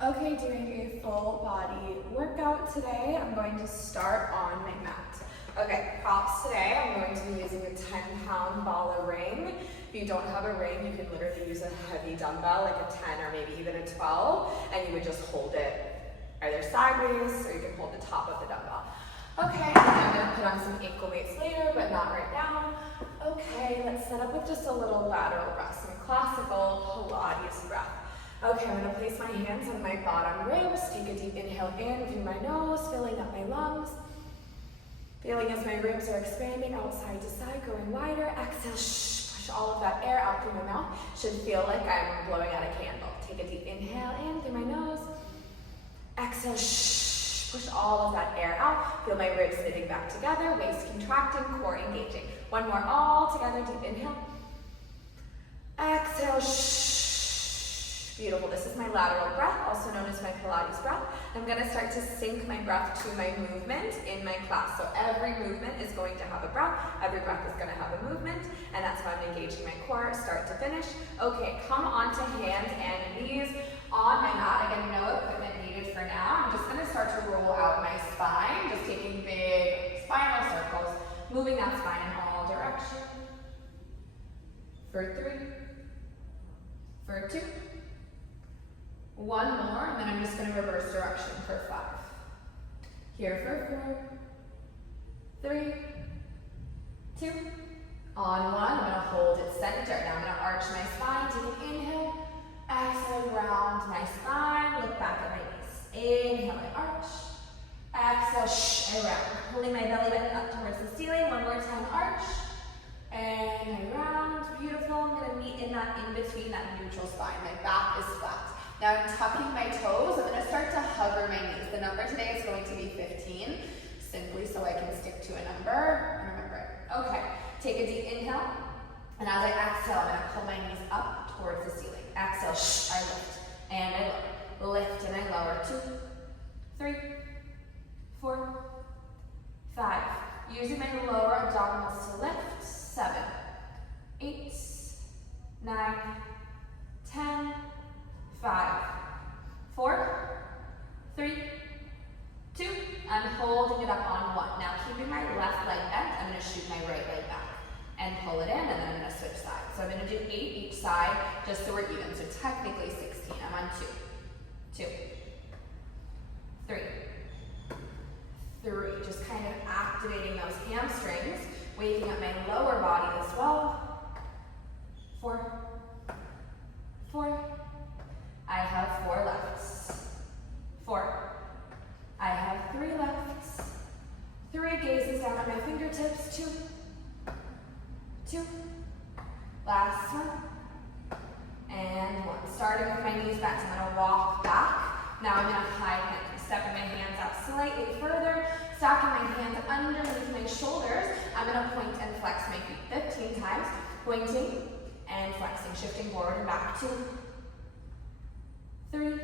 Okay, doing a full body workout today. I'm going to start on my mat. Okay, props today. I'm going to be using a 10-pound ball of ring. If you don't have a ring, you can literally use a heavy dumbbell, like a 10 or maybe even a 12, and you would just hold it either sideways or you can hold the top of the dumbbell. Okay, I'm going to put on some ankle weights later, but not right now. Okay, let's set up with just a little lateral breath, some classical Pilates breath. Okay, I'm going to place my hands on my bottom ribs, take a deep inhale in through my nose, filling up my lungs. Feeling as my ribs are expanding outside to side, growing wider. Exhale, push all of that air out through my mouth. Should feel like I'm blowing out a candle. Take a deep inhale in through my nose. Exhale, push all of that air out. Feel my ribs knitting back together, waist contracting, core engaging. One more, all together, deep inhale. Exhale, Beautiful. This is my lateral breath, also known as my Pilates breath. I'm going to start to sync my breath to my movement in my class. So every movement is going to have a breath. Every breath is going to have a movement, and that's how I'm engaging my core, start to finish. Okay, come onto hands and knees on my mat. Again, no equipment needed for now. I'm just going to start to roll out my spine, just taking big spinal circles, moving that spine in all directions. For 3, for 2, one more, and then I'm just going to reverse direction for 5. Here for 4, 3, 2, on 1. I'm going to hold it center. Now I'm going to arch my spine, take an inhale, exhale, round my spine, look back at my knees. Inhale, I arch, exhale, I round. Pulling my belly button up towards the ceiling. One more time, arch, and I round. Beautiful. I'm going to meet in that in-between, that neutral spine. My back is flat. Now I'm tucking my toes. I'm going to start to hover my knees. The number today is going to be 15, simply so I can stick to a number and remember it. Okay, take a deep inhale, and as I exhale, I'm going to pull my knees up towards the ceiling. Exhale, I lift, and I lower. Lift and I lower. 2, 3, 4, 5. Using my lower abdominals to lift. 7, 8, 9, 10, 5, 4, 3, 2, I'm holding it up on 1. Now keeping my left leg bent, I'm going to shoot my right leg back and pull it in, and then I'm going to switch sides. So I'm going to do 8 each side, just so we're even. So technically 16. I'm on 2, 2, 3, 3. Just kind of activating those hamstrings, waking up my lower body as well. 4, 4. I have 4 lefts. 4. I have 3 lefts. 3 gazes down at my fingertips. 2. 2. Last one. And 1. Starting with my knees bent, I'm going to walk back. Now I'm going to high plank. Stepping my hands up slightly further. Stacking my hands underneath my shoulders. I'm going to point and flex my feet 15 times. Pointing and flexing. Shifting forward and back. 2. 3,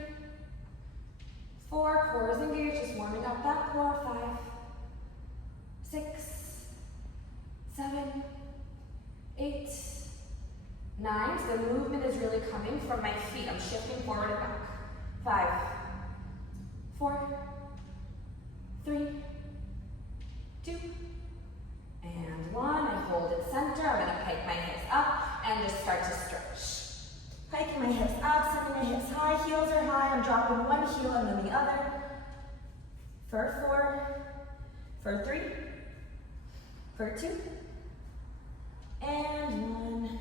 4, core is engaged, just warming up that core. 5, 6, 7, 8, 9. So the movement is really coming from my feet. I'm shifting forward and back. 5, 4, 3, 2, and 1. I hold it center. I'm going to pike my hips up and just start to stretch. Hiking my hips up, sending my hips high, heels are high. I'm dropping one heel and then the other. For 4, for 3, for 2, and 1.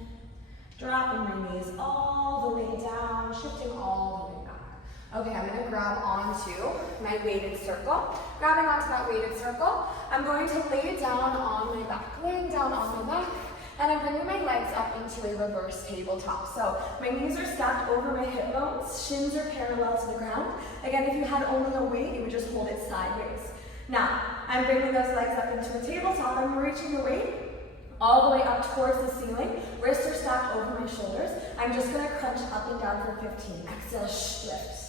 Dropping my knees all the way down, shifting all the way back. Okay, I'm going to grab onto my weighted circle. Grabbing onto that weighted circle, I'm going to lay down on my back. Laying down on my back. And I'm bringing my legs up into a reverse tabletop. So my knees are stacked over my hip bones, shins are parallel to the ground. Again, if you had only a weight, you would just hold it sideways. Now, I'm bringing those legs up into a tabletop. I'm reaching the weight all the way up towards the ceiling. Wrists are stacked over my shoulders. I'm just going to crunch up and down for 15. Exhale, lift.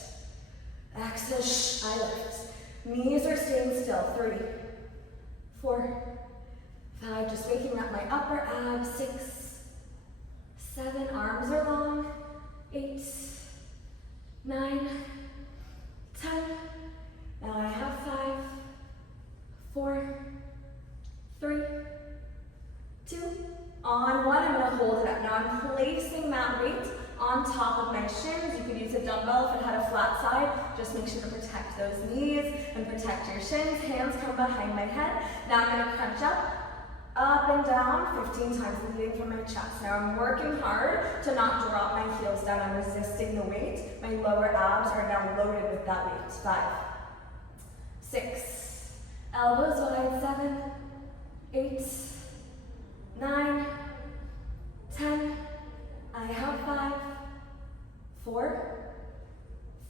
Exhale, I lift. Knees are staying still. 3, 4, 5, just waking up my upper abs. 6, 7, arms are long. 8, 9, on top of my shins. You could use a dumbbell if it had a flat side. Just make sure to protect those knees and protect your shins. Hands come behind my head. Now I'm going to crunch up and down 15 times, leading from my chest. Now I'm working hard to not drop my heels down. I'm resisting the weight. My lower abs are now loaded with that weight. 5, 6, elbows wide, 7, 8, 9, 10. I have 5, 4,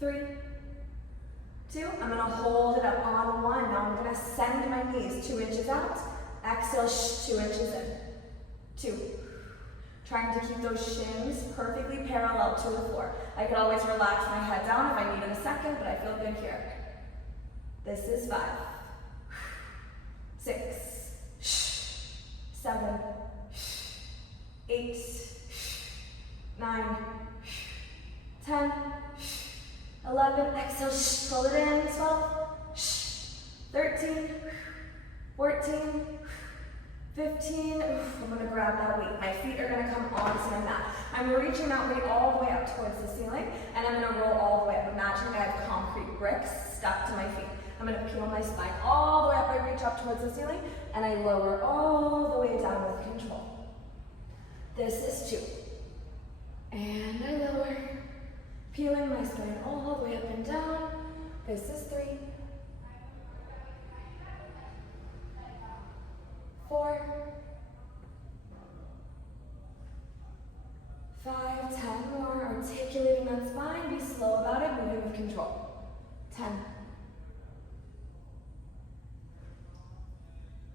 3, 2. I'm going to hold it up on 1. Now I'm going to send my knees 2 inches out. Exhale, 2 inches in. 2. Trying to keep those shins perfectly parallel to the floor. I could always relax my head down if I needed a second, but I feel good here. This is 5, 6, 7, 8, 9, 10, 11. Exhale, pull it in. 12, 13, 14, 15. I'm going to grab that weight. My feet are going to come onto my mat. I'm reaching that weight all the way up towards the ceiling, and I'm going to roll all the way up. Imagine I have concrete bricks stuck to my feet. I'm going to peel my spine all the way up. I reach up towards the ceiling, and I lower all the way down with control. This is 2. And I lower, peeling my spine all the way up and down. This is 3, 4, 5, 10 more. Articulating that spine. Be slow about it. Moving with control. 10,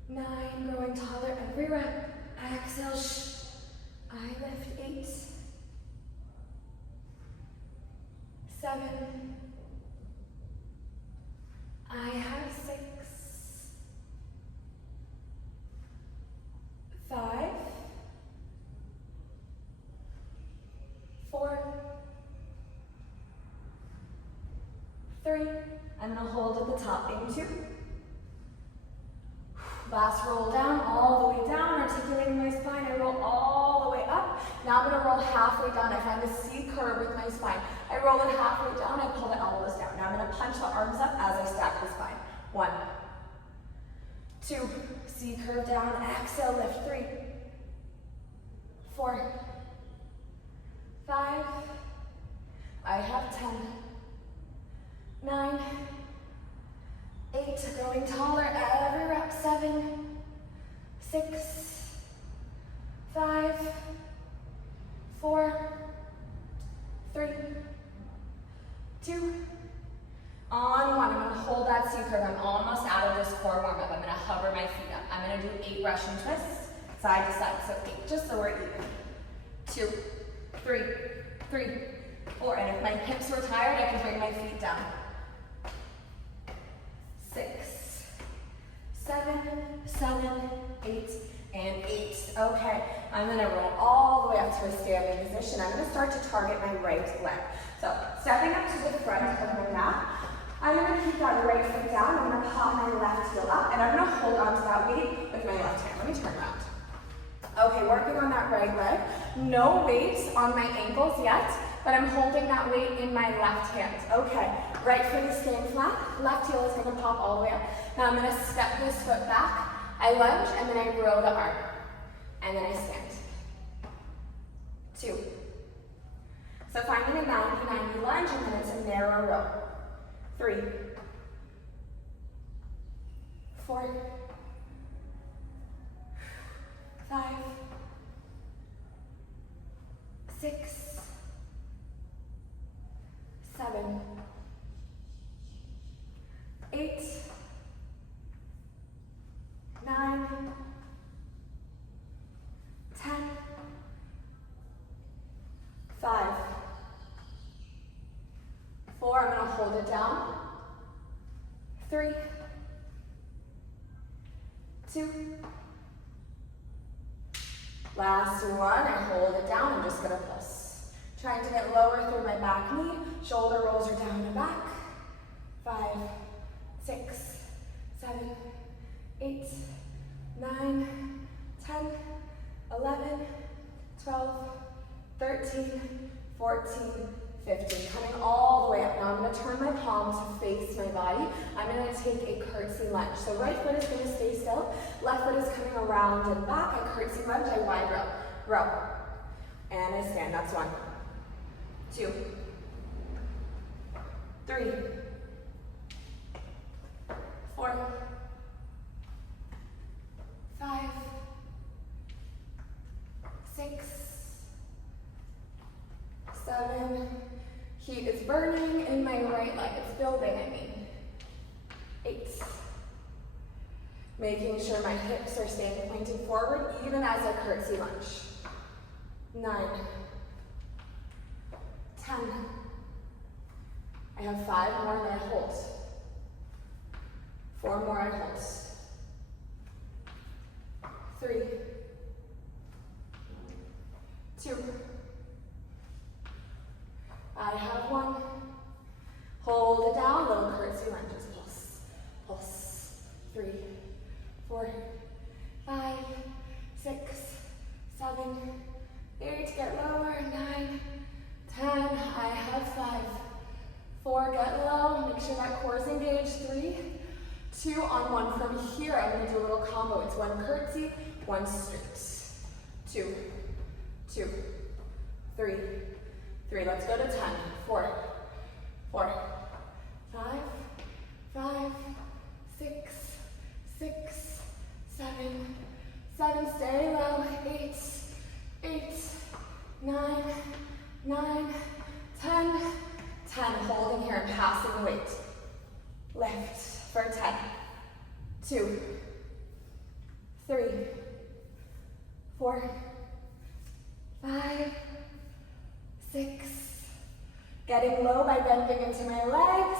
9. Growing taller every rep. Exhale. I lift. 8, 7. I have 6, 5, 4, 3. I'm going to hold at the top in 2. Last roll down, all the way down, articulating my spine. I roll all the way up. Now I'm going to roll halfway down. I find a C curve with my spine. I roll it halfway down. I pull the elbows down. Now I'm going to punch the arms up as I stack the spine. 1, 2, C curve down. Exhale, lift. 3, 4, 5. I have 10, 9, 8, growing taller every rep. 7, 6, 5, 4, 3, 2. On 1, I'm going to hold that C curve. I'm almost out of this core warm up. I'm going to hover my feet up. I'm going to do 8 Russian twists, side to side. So 8, just so we're even. 2, 3, 3, 4. And if my hips were tired, I can bring my feet down. 6, 7, 8, and 8. Okay, I'm going to roll all the way up to a standing position. I'm going to start to target my right leg. So, stepping up to the front of my mat, I'm going to keep that right foot down. I'm going to pop my left heel up, and I'm going to hold onto that weight with my left hand. Let me turn around. Okay, working on that right leg. No weight on my ankles yet, but I'm holding that weight in my left hand. Okay, right foot is staying flat. Left heel is going to pop all the way up. Now I'm going to step this foot back. I lunge, and then I row the arm. And then I stand. 2. So finding a 90-90 lunge, and then it's a narrow row. 3, 4, 5, 6, 7, 8, 9, 10, 5, 4, I'm going to hold it down. 3, 2, last one, I hold it down, I'm just going to pulse. Trying to get lower through my back knee, shoulder rolls are down and back. 5, 6, 7, 8, 9, 10, 11, 12, 13, 14, turn my palm to face my body. I'm gonna take a curtsy lunge. So right foot is gonna stay still, left foot is coming around and back. I curtsy lunge, I wide row. And I stand, that's 1, 2, 3, 4, 5, 6, 7, heat is burning in my right leg, it's building, 8, making sure my hips are staying pointed forward even as I curtsy lunge, 9, 10, I have 5 more and I hold, 4 more, I hold, 3, 2, I have 1, hold it down, little curtsy lunges, pulse, pulse, 3, 4, 5, 6, 7, 8, get lower, 9, 10, I have 5, 4, get low, make sure that core is engaged, 3, 2 on 1. From here, I'm going to do a little combo. It's 1 curtsy, 1 straight. 2, 2, 3, 3. Let's go to 10. 4, 4, 5, 5, 6, 6, 7, 7. Stay low. 8, 8, 9, 9, 10, 10. Holding here and passing the weight. Lift for 10, 2, 3, 4, 5, 6, getting low by bending into my legs,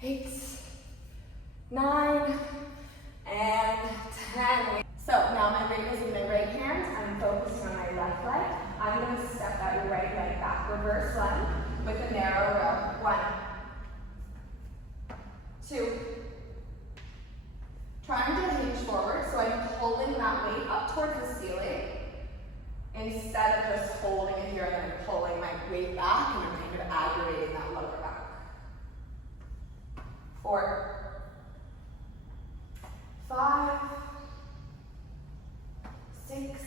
8, 9, and 10. So now my weight is in my right hand, I'm focusing on my left leg. I'm going to step that right leg back, reverse lunge with a narrow row, 1, 2, trying to hinge forward, so I'm pulling that weight up towards the ceiling instead of just holding it here and then pulling my weight back and I'm kind of aggravating that lower back. 4, 5, 6,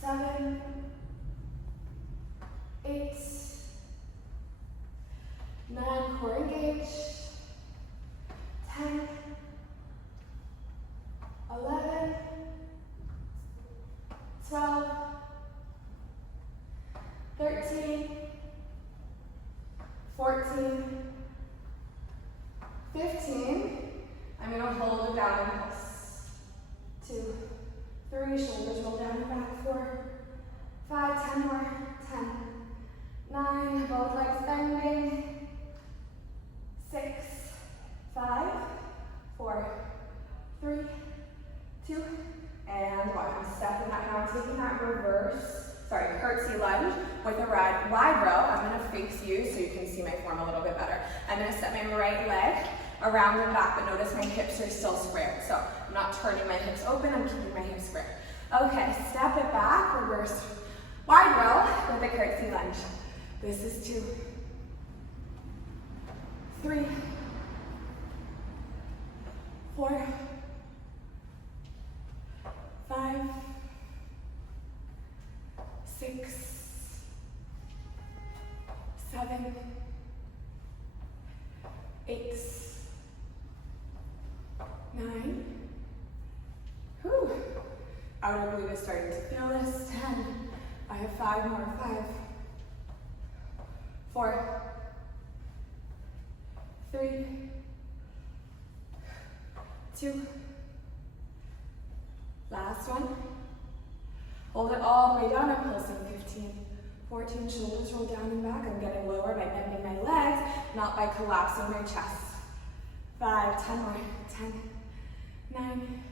7, 8, 9, core engaged, 10, 11, 12, 13, 14, 15. I'm going to hold it down and pulse. 2, 3, shoulders roll down and back. 4, 5, 10 more. 10, 9, both legs bending. 6, 5, 4, 3, 2, and 1. I'm stepping that now. I'm taking that curtsy lunge with a wide row. I'm going to face you so you can see my form a little bit better. I'm going to step my right leg around and back, but notice my hips are still squared. So I'm not turning my hips open, I'm keeping my hips squared. Okay, step it back, reverse wide row with a curtsy lunge. This is 2, 3, 4, 5, 6, 7, 8, 9. Outer glute is starting to feel this. 10. I have 5 more. 5, 4, 3, 2. Last one. Hold it all the way down. I'm pulsing. 15, 14. Shoulders roll down and back. I'm getting lower by bending my legs, not by collapsing my chest. 5, 10 more. 10, 9,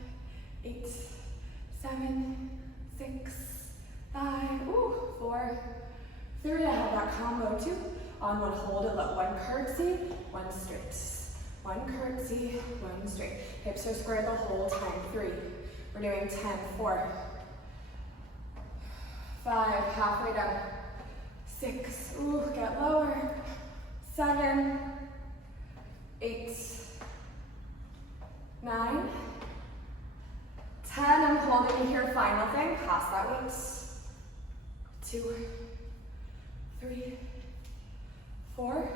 8, 7, 6, 5, 4, 3. I have that combo too. On one, hold it low. 1 curtsy, 1 straight. 1 curtsy, 1 straight. Hips are squared the whole time. 3. We're doing 10, 4, 5, halfway down. 6, ooh, get lower, 7, 8, 9, 10, I'm holding in here, final thing, pass that weight, 2, 3, 4,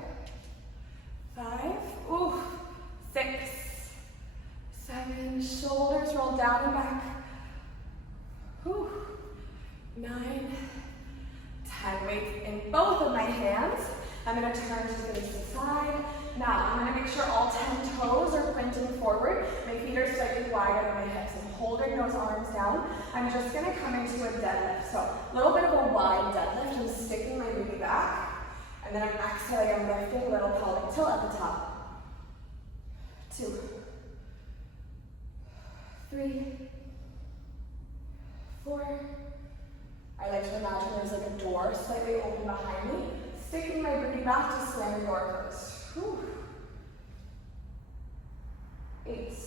5, ooh, 6, 7, shoulders roll down and back, ooh, 9, 10, weights in both of my hands. I'm going to turn to the side. Now, I'm going to make sure all 10 toes are pointing forward. My feet are slightly wider than my hips. I'm holding those arms down. I'm just going to come into a deadlift. So, a little bit of a wide deadlift. I'm sticking my booty back. And then I'm exhaling, I'm lifting a little pelvic tilt at the top. 2, 3, 4. I like to imagine there's like a door slightly open behind me. Sticking my booty back to slam the door closed. Whew. 8,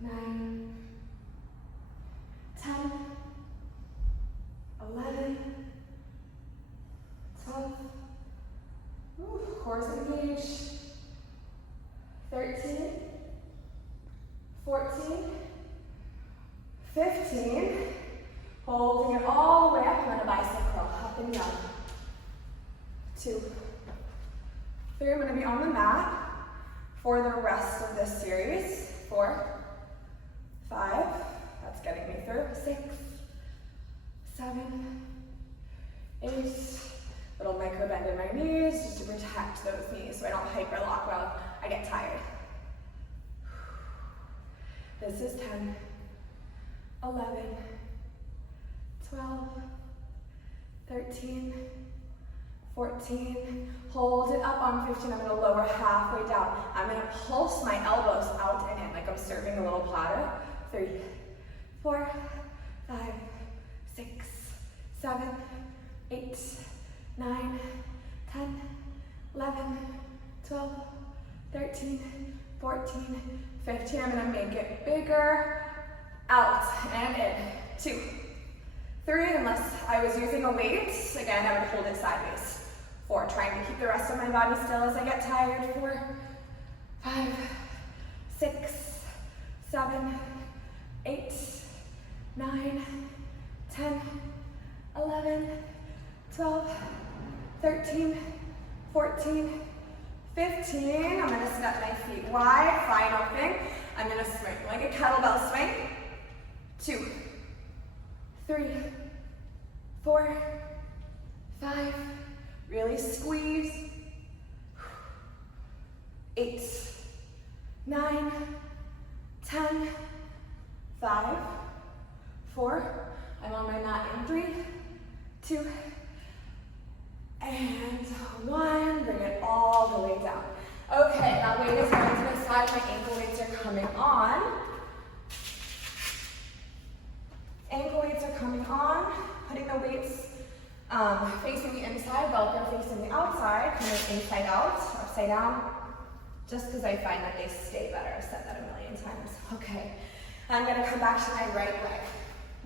9, 10, 11, 12, ooh, cores engaged, 13, 14, 15, holding it all the way up, and then a bicep curl, up and down. 2, 3, I'm going to be on the mat for the rest of this series. 4, 5, that's getting me through. 6, 7, 8, little micro bend in my knees just to protect those knees so I don't hyperlock while I get tired. This is 10, 11, 12, 13, 14, hold it up on 15, I'm going to lower halfway down. I'm going to pulse my elbows out and in like I'm serving a little platter. 3, 4, 5, 6, 7, 8, 9, 10, 11, 12, 13, 14, 15. I'm going to make it bigger. Out and in. 2, 3, unless I was using a weight, again, I would hold it sideways. 4, trying to keep the rest of my body still as I get tired. 4, 5, 6, 7, 8, 9, 10, 11, 12, 13, 14, 15. I'm going to step my feet wide. Final thing, I'm going to swing like a kettlebell swing. 2, 3, 4, 5, really squeeze. 8, 9, 10, 5, 4, I'm on my mat in 3, 2, and 1, bring it all the way down. Okay, that weight is going to the side, my ankle weights are coming on. Ankle weights are coming on, putting the weights facing the inside, Velcro facing the outside, coming inside out, upside down, just because I find that they stay better. I've said that a million times. Okay, I'm going to come back to my right leg.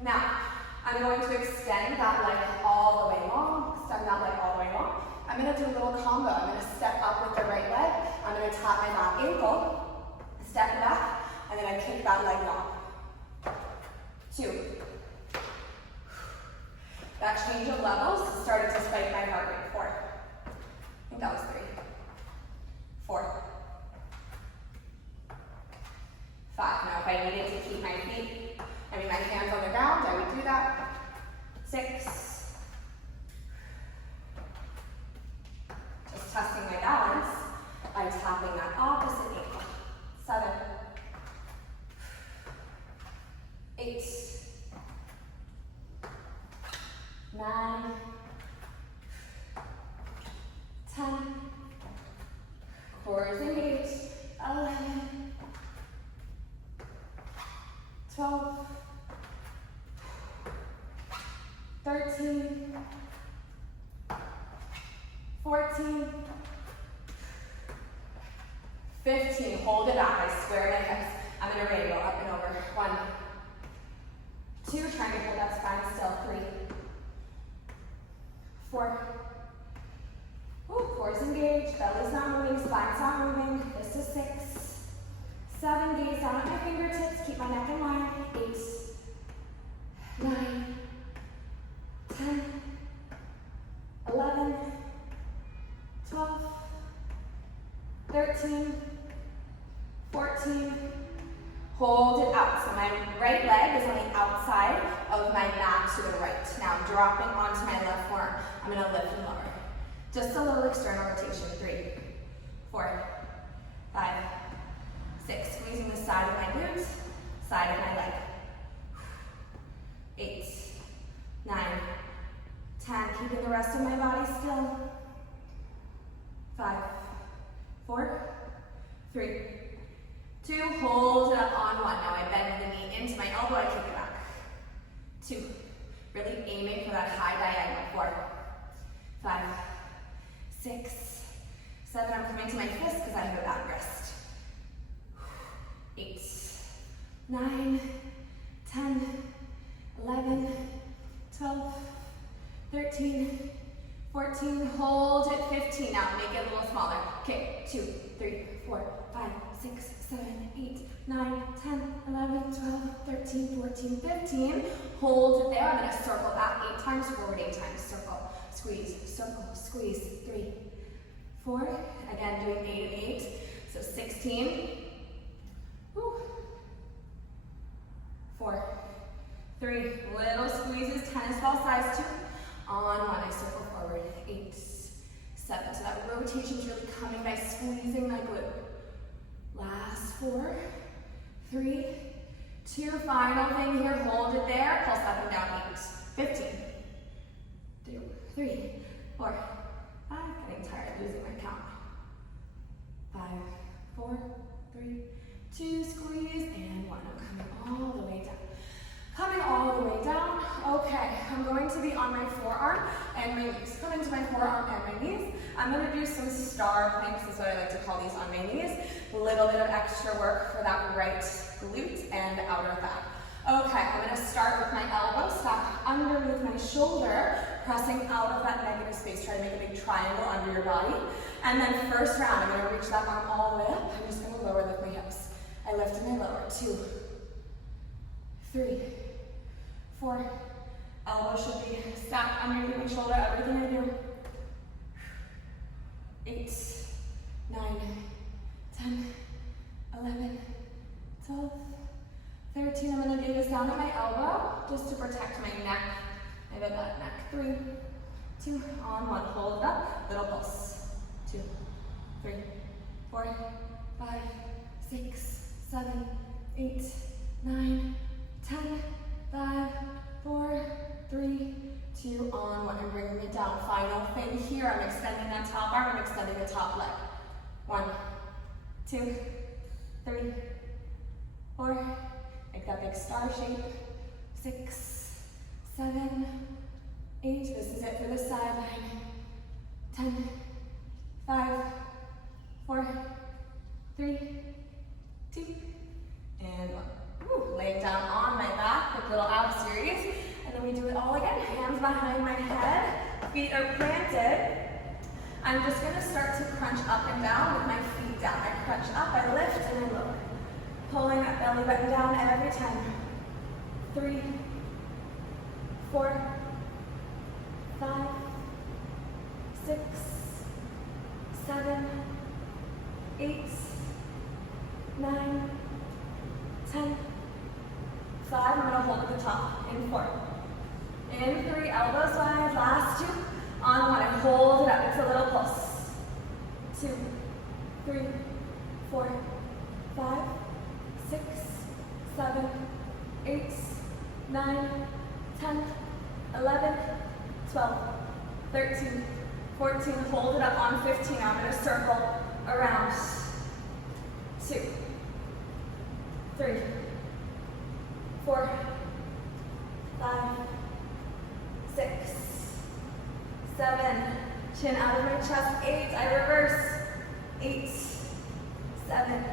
Now, I'm going to extend that leg all the way long, extend that leg all the way long. I'm going to do a little combo. I'm going to step up with the right leg. I'm going to tap my back ankle, step back, and then I kick that leg long. 2. That change of levels started to spike my heart rate. 4. I think that was 3. 4. 5. Now if I needed to keep my hands on the ground, I would do that. 6. Just testing my balance by tapping that opposite ankle. 7. 8. 9. 10. Cores engaged. 11. 12. 13. 14. 15. Hold it back. I square my hips. I'm going to rainbow up and over. 1. 2. Trying to hold that spine still. 3. 4. Ooh, core's engaged, belly's not moving, spine's not moving. This is 6. 7, gaze down at my fingertips, keep my neck in line. 8, 9, 10, 11, 12, 13, 14. Hold it out. So my right leg is on the outside of my mat to the right. Now I'm dropping onto my left forearm. I'm going to lift and lower. Just a little external rotation. 3, 4, 5, 6. Squeezing the side of my glutes, side of my leg. 8, 9, 10. Keeping the rest of my body still. 5, 4, 3, 2. Hold it up on 1. Now I bend the knee into my elbow, I kick it back. 2. Really aiming for that high diagonal. 4, 5, 6, 7. I'm coming to my fist because I have a bad wrist. 8, 9, 10, 11, 12, 13, 14. Hold it. 15. Now make it a little smaller. Okay, 2, 3, 4, 5, 6, 7, 8, 9, 10, 11, 12, 13, 14, 15. Hold it there. I'm going to circle back 8 times, forward 8 times. Circle, squeeze, circle, squeeze. 3, 4. Again, doing 8 and 8. So 16. Woo. 4, 3. Little squeezes, tennis ball size. 2. On 1, I circle forward. 8, 7. So that rotation is really coming by squeezing my glute. Last 4, 3, 2. Final thing here. Hold it there. Pulse up and down. 8, 15. 2, 3, 4, 5. Getting tired, losing my count. 5, 4, 3, 2. Squeeze and 1. I'm coming all the way down. Coming all the way down. Okay, I'm going to be on my forearm and my knees. Coming to my forearm and my knees. I'm going to do some star planks, is what I like to call these, on my knees. A little bit of extra work for that right glute and outer thigh. Okay, I'm going to start with my elbow stacked underneath my shoulder, pressing out of that negative space. Try to make a big triangle under your body. And then first round, I'm going to reach that arm all the way up. I'm just going to lower lift my hips. I lift and I lower. 2, 3, 4. Elbow should be stacked underneath my shoulder, everything I do. 8, 9, 10, 11, 12, 13. I'm going to do this down at my elbow just to protect my neck. I have a bad neck. 3, 2, on 1. Hold it up. Little pulse. 2, 3, 4, 5, 6, 7, 8, 9, 10, 5, 4, 3, 2, on 1. I'm bringing it down. Final thing here. I'm extending that top arm. I'm extending the top leg. 1, 2, 3, 4. Make that big star shape. 6, 7, 8. This is it for the sideline. 10, 5, 4, 3, 2, and 1. Woo. Laying down on my back, quick little ab series. And then we do it all again. Hands behind my head, feet are planted. I'm just going to start to crunch up and down with my feet down. I crunch up, I lift, and I lower. Pulling that belly button down every time. 3, 4, 5, 6, 7, 8, 9, 10, 5. I'm going to hold at the top. In 4. In 3, elbows wide. Last 2. On 1, and hold it up. It's a little pulse. 2, 3, 4, 5, 6, 7, 8, 9, 10, 11, 12, 13, 14. Hold it up on 15. Now I'm going to circle around. 2, 3, 4, 5, 6, 7, chin out of my chest. 8, I reverse. 8, 7,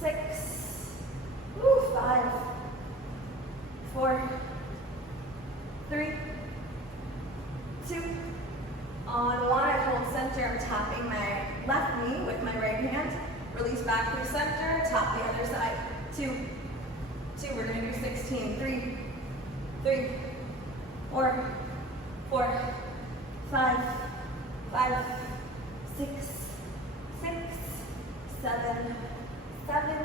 6, woo, 5, 4, 3, 2. On 1, I hold center. I'm tapping my left knee with my right hand. Release back through center. Tap the other side. 2. 2. We're going to do 16. 3. 3. 4. 4. 5. 5. 6. 6. 7. 7.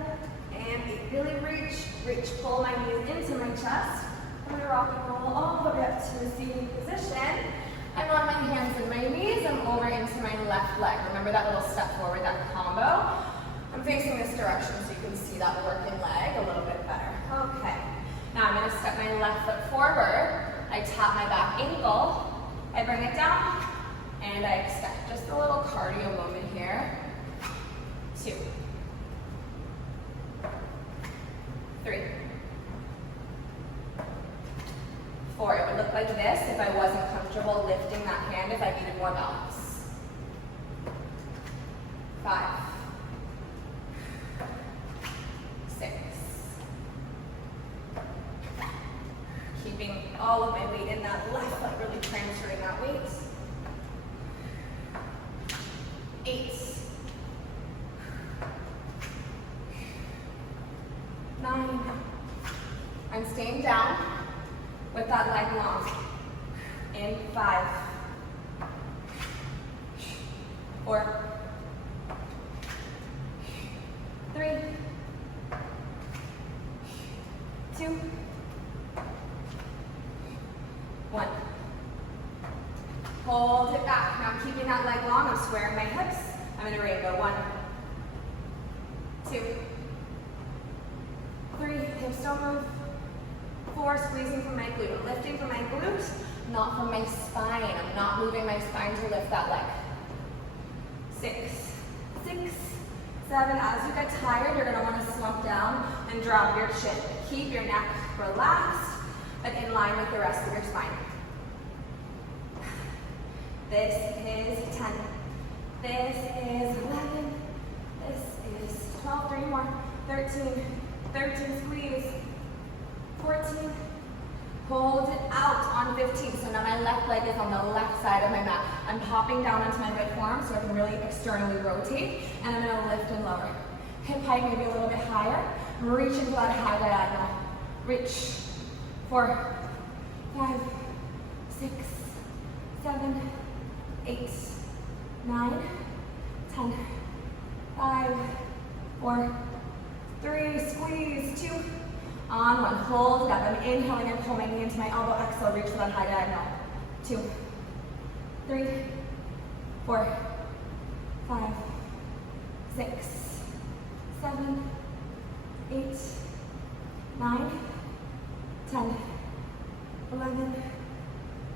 And 8. Really reach. Reach. Pull my knees into my chest. I'm going to rock and roll all the way up to a seated position. I'm on my hands and my knees. I'm over into my left leg. Remember that little step forward, that combo? I'm facing this direction so you can see that working leg a little bit better. Okay. Now I'm going to step my left foot forward. I tap my back ankle. I bring it down and I extend. Just a little cardio moment here. 2. 3. 4. It would look like this if I wasn't comfortable lifting that hand, if I needed more balance. 5. 6. Keeping all of my weight in that left foot, really transferring that weight. 8. 9. I'm staying down with that leg long. In 5. 4. 3. 2. 1. Hold it back. Now I'm keeping that leg long. I'm squaring my hips. I'm in a rainbow. 1. 2. 3. Hips don't move. 4. Squeezing from my glute. I'm lifting from my glute, not from my spine. I'm not moving my spine to lift that leg. 6. 6. 7. As you get tired, you're going to want to slump down and drop your chin. Keep your neck relaxed, but in line with the rest of your spine. This is 10. This is 11. This is 12. 3 more. 13. 13. Squeeze. 14. Hold it out on 15. So now my left leg is on the left side of my mat. I'm popping down onto my right forearm so I can really externally rotate. And I'm going to lift and lower. Hip height maybe a little bit higher. Reach into that high diagonal. Reach. 4, 5, 6, 7, 8, 9, 10, 5, 4, 3, squeeze, 2, on 1, hold it up. I'm inhaling and pull my knee into my elbow, exhale, reach for that high diagonal. 2, 3, 4, 5, 6, 7, 8, 9, 10, 11,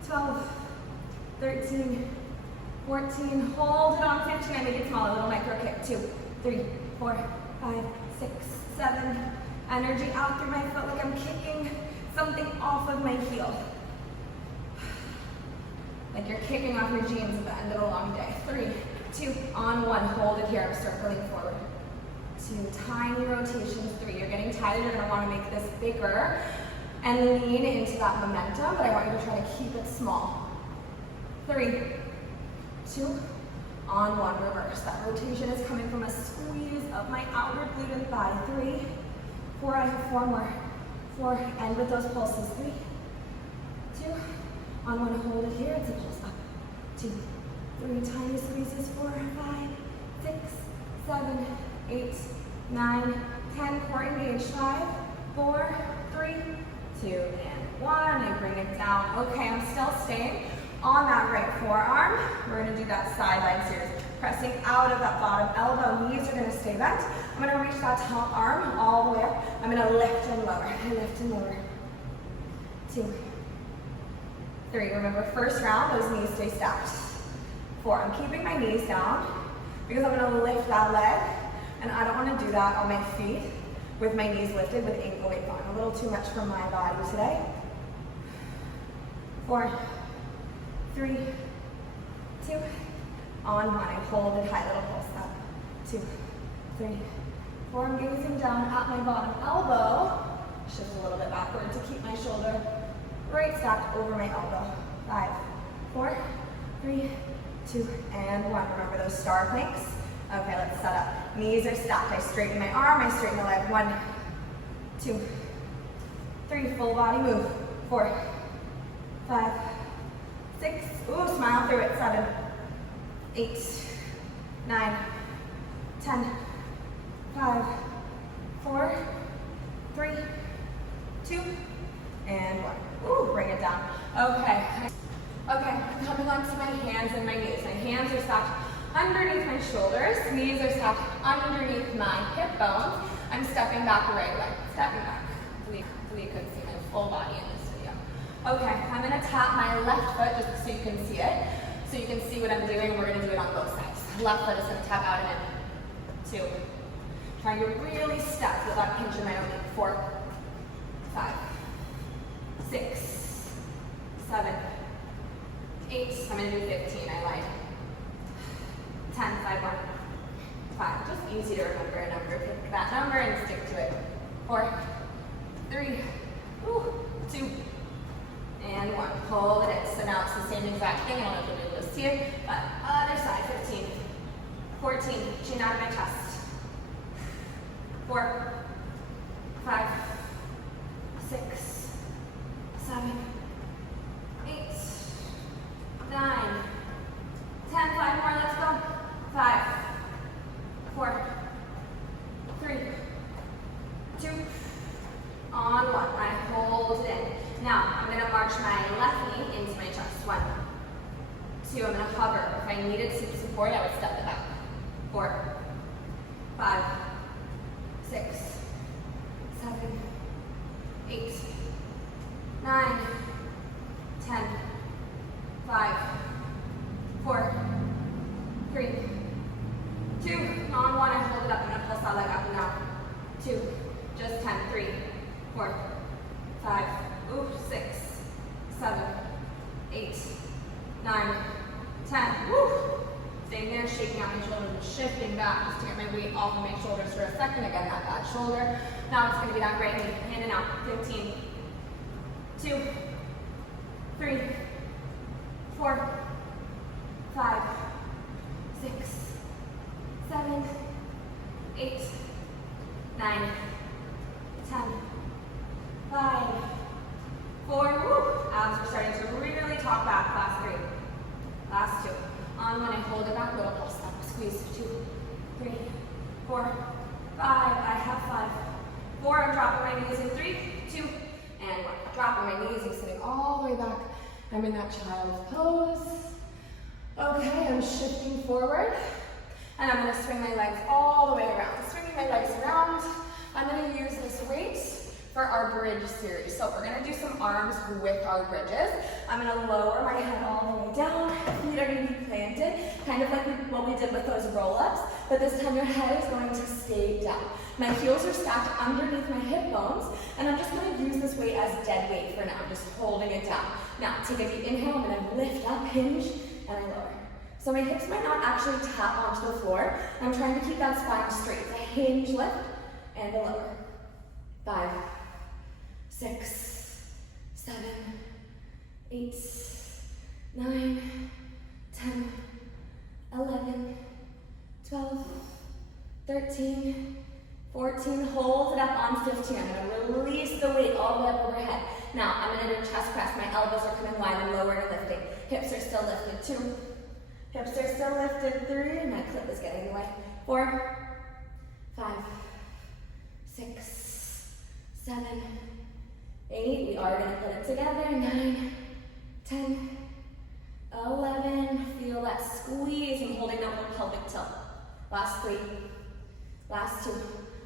12, 13, 14, hold it on 15, I make it small, a little micro kick, 2, 3, 4, 5, 6, 7, energy out through my foot like I'm kicking something off of my heel. Like you're kicking off your jeans at the end of a long day. 3, 2, on 1, hold it here, I'm circling forward. 2, tiny rotations, 3, you're getting tired, you're gonna wanna make this bigger and lean into that momentum, but I want you to try to keep it small. 3, 2, on 1, reverse. That rotation is coming from a squeeze of my outer glute and thigh. 3, 4, I have 4 more. 4, end with those pulses. 3, 2, on 1, hold it here, it's a pulse up. 2, 3, tiny squeezes, 4, 5, 6, 7, 8, 9, 10, core engaged. 5, 4, 3, 2, and 1. I bring it down. Okay, I'm still staying on that right forearm. We're going to do that sideline series. Pressing out of that bottom elbow. Knees are going to stay bent. I'm going to reach that top arm all the way up. I'm going to lift and lower. I lift and lower. 2, 3. Remember, first round, those knees stay stacked. 4. I'm keeping my knees down because I'm going to lift that leg. And I don't want to do that on my feet with my knees lifted with ankle weight on. A little too much for my body today. 4, 3, 2, on 1. I hold it high, little pulse up. 2, 3, 4. I'm gazing down at my bottom elbow. Shift a little bit backward to keep my shoulder right stacked over my elbow. 5, 4, 3, 2, and 1. Remember those star planks? Okay, let's set up. Knees are stacked. I straighten my arm, I straighten the leg. 1, 2, 3, full body move. 4, 5, 6, ooh, smile through it. 7, 8, 9, 10, 5, 4, 3, 2, and 1. Ooh, bring it down. Okay. Okay, I'm coming onto my hands and my knees. My hands are stacked underneath my shoulders. Knees are stacked underneath my hip bones. I'm stepping back the right way. Stepping back. Hopefully you couldn't see my full body in this video. Okay, I'm gonna tap my left foot just so you can see it. So you can see what I'm doing. We're gonna do it on both sides. Left foot is gonna tap out and in. 2. Trying to really step with that hinge in my own knee. 4, 5, 6, 7, 8. I'm gonna do 15. I lied. 10, 5, 1, 5. Just easy to remember a number. Pick that number and stick to it. 4, 3, 2, and 1. Hold it. So now it's the same exact thing. I don't know if you'll be able to see it, but other side. 15, 14. Chin out of my chest. 4, 5, 6, 7, 8, 9, 10. 5 more. Let's go. 5, 4, 3, 2, on 1. I hold it in. Now, I'm going to march my left knee into my chest. 1, 2. I'm going to hover. If I needed some support, I would step it back. 4, 5, 6, 7, 8, 9, 10, 5, 4, 3, 2. On 1, I hold it up. I'm going to pulse that leg up and down. 2, just 10, 3, 4, 5, 6, 7, 8, 9, 10. Woo! Staying there, shaking out my shoulders and shifting back just to get my weight off of my shoulders for a second. Again, that bad shoulder. Now it's going to be that right knee, in and out. 15, 2, 3, 4, 5, 6, 7, 8, 9, 10, 5, 4. Woo! Abs are starting to really talk back. Last 3. Last 2. On 1, I hold it back, little pulse up. Squeeze. 2, 3, 4, 5. I have 5. 4. I'm dropping my knees in 3, 2, and 1. Dropping my knees. I'm sitting all the way back. I'm in that child's pose. Okay, I'm shifting forward. And I'm going to swing my legs all the way around. Swinging my legs around. I'm going to use this weight for our bridge series. So we're going to do some arms with our bridges. I'm going to lower my head all the way down. Feet are going to be planted, kind of like what we did with those roll-ups, but this time your head is going to stay down. My heels are stacked underneath my hip bones, and I'm just going to use this weight as dead weight for now, just holding it down. Now, take a deep inhale. I'm going to lift up, hinge, and I lower. So my hips might not actually tap onto the floor. I'm trying to keep that spine straight. It's a hinge lift and a lower. 5, 6, 7, 8, 9, 10, 11, 12, 13, 14. Hold it up on 15. I'm going to release the weight all the way up overhead. Now, I'm going to do a chest press. My elbows are coming wide and lower and lifting. Hips are still lifted. 2. Hips are still lifted. 3. And my clip is getting in the way. 4, 5, 6, 7, 8. We are going to put it together. 9, 10, 11. Feel that squeeze. I'm holding that little pelvic tilt. Last 3. Last 2.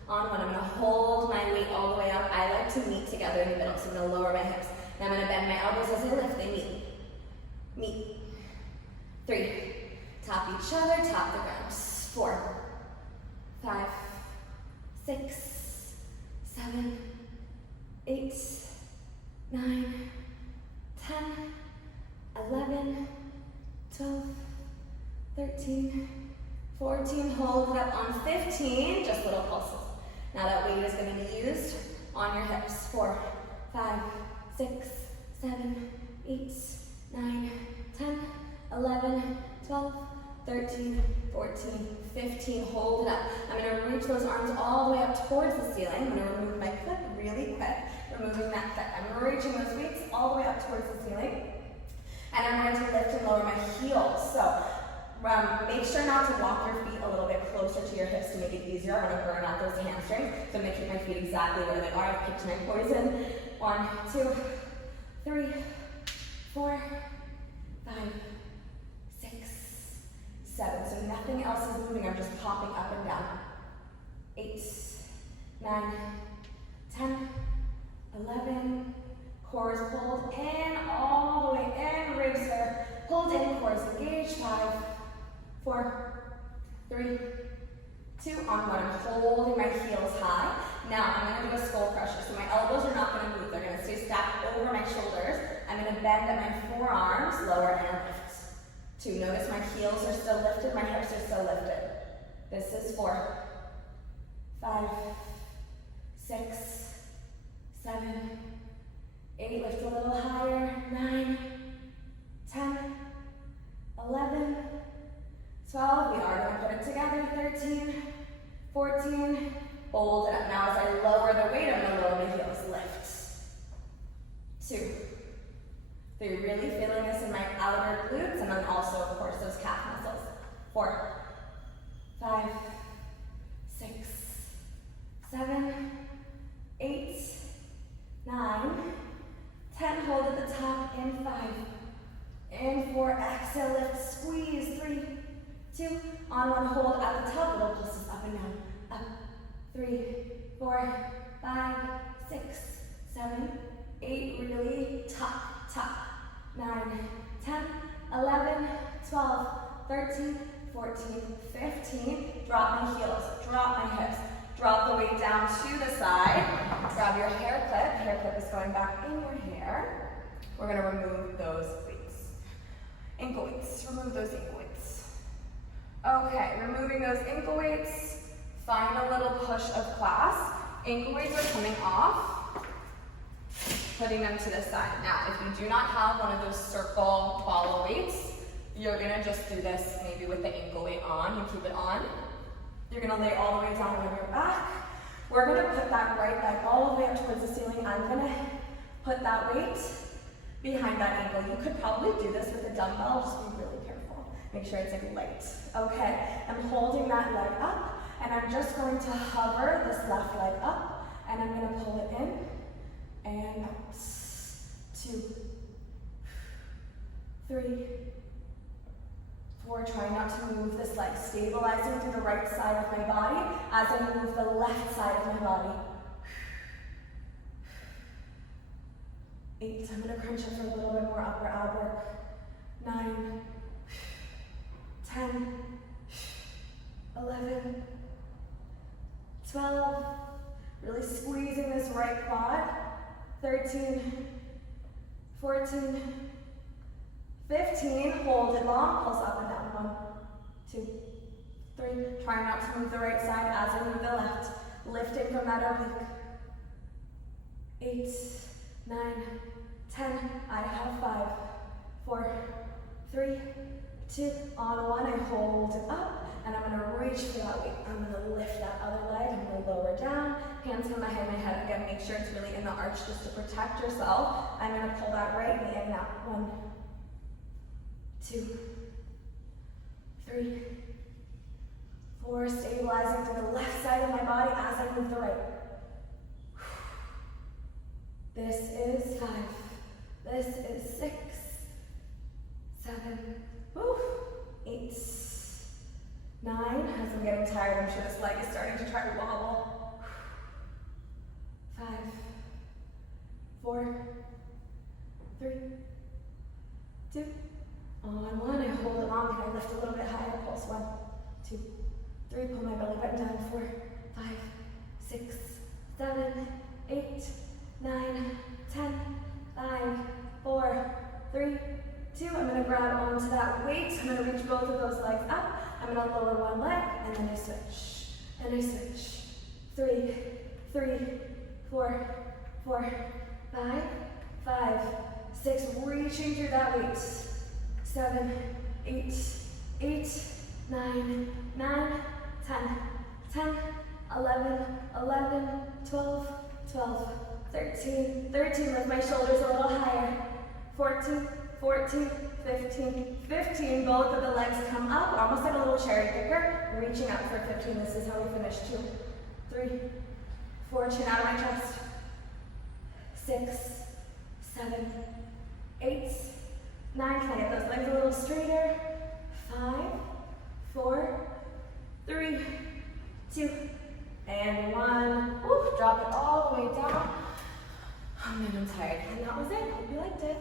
On 1. I'm going to hold my weight all the way up. I like to meet together in the middle, so I'm going to lower my hips. And I'm going to bend my elbows as I lift. They meet. Meet. 3. Tap each other. Tap the ground. 4, 5, 6, 7, 8, 9, 10, 11, 12, 13, 14. Hold it up on 15. Just little pulses. Now that weight is going to be used on your hips. 4, 5, 6, 7, 8, 9, 10, 11, 12, 13, 14, 15. Hold it up. I'm going to reach those arms all the way up towards the ceiling. I'm going to remove my clip really quick. Removing that clip. I'm reaching those weights all the way up towards the ceiling. And I'm going to lift and lower my heels. So make sure not to walk your feet a little bit closer to your hips to make it easier. I want to burn out those hamstrings. So I'm going to keep my feet exactly where they are. I've picked my poison. 1, 2, 3, 4, 5, 6, 7. So nothing else is moving. I'm just popping up and down. 8, 9, 10, 11. Core is pulled in, all the way in, ribs are pulled in, core is engaged. 5, 4, 3, 2, on 1. I'm holding my heels high. Now I'm going to do a skull crusher. So my elbows are not going to move. They're going to stay stacked over my shoulders. I'm going to bend at my forearms, lower and lift. 2, notice my heels are still lifted, my hips are still lifted. This is 4, 5, 6, 7, 8, lift a little higher, 9, 10, 11, 12, we are going to put it together, 13, 14, hold it up. Now as I lower the weight, I'm going to lower the heels, lift. 2, 3, really feeling this in my outer glutes, and then also, of course, those calf muscles. 4, 5, 6, 7, 8, 9, 10, hold at the top, in 5, in 4, exhale, lift, squeeze, 3, 2, on 1, hold at the top, little pulses up and down, up, 3, 4, 5, 6, 7, 8, really, top, 9, 10, 11, 12, 13, 14, 15, drop my heels, drop my hips, drop the weight down to the side, grab your hair clip is going back in your hair. We're going to remove those weights. Ankle weights, remove those ankle weights. Okay, removing those ankle weights, find a little push of class. Ankle weights are coming off, putting them to the side. Now, if you do not have one of those circle ball weights, you're going to just do this maybe with the ankle weight on. You keep it on. You're going to lay all the way down on your back. We're going to put that right leg all the way up towards the ceiling. I'm going to put that weight behind that ankle. You could probably do this with a dumbbell. Just be really careful. Make sure it's like light. Okay, I'm holding that leg up, and I'm just going to hover this left leg up, and I'm going to pull it in, and 2, 3, 4, try not to move this leg, stabilizing through the right side of my body as I move the left side of my body. 8, I'm going to crunch up for a little bit more upper ab work. 9, 10, 11, 12, really squeezing this right quad. 13, 14, 15, hold it long, pulse up and down. 1, 2, 3. Try not to move the right side as I move the left. Lifting from that oblique. 8, 9, 10. I have 5, 4, 3, 2. On 1, I hold it up, and I'm going to reach for that weight. I'm going to lift that other leg. I'm going to lower down. Hands behind my head. Again, make sure it's really in the arch just to protect yourself. I'm going to pull that right knee in now. 1, 2, 3, 4, stabilizing to the left side of my body as I move the right. This is 5. This is 6, 7, 8, 9. As I'm getting tired, I'm sure this leg is starting to try to wobble. 5, 4, 3, 2. On 1, I hold it long, and I lift a little bit higher, pulse. 1, 2, 3, pull my belly button down. 4, 5, 6, 7, 8, 9, 10, 5, 4, 3, 2. I'm going to grab onto that weight. I'm going to reach both of those legs up. I'm going to lower one leg, and then I switch. And I switch. 3, 4, 5, 6. Reaching through that weight. 7, 8, 8, 9, 9, 10, 10, 11, 11, 12, 12, 13, 13, lift my shoulders a little higher, 14, 14, 15, 15, both of the legs come up, almost like a little cherry picker, reaching up for 15, this is how we finish, 2, 3, 4, chin out of my chest, 6, 7, 8, 9, can I get those legs a little straighter, 5, 4, 3, 2, and 1, woo, drop it all the way down, oh man, I'm tired, and that was it, hope you liked it.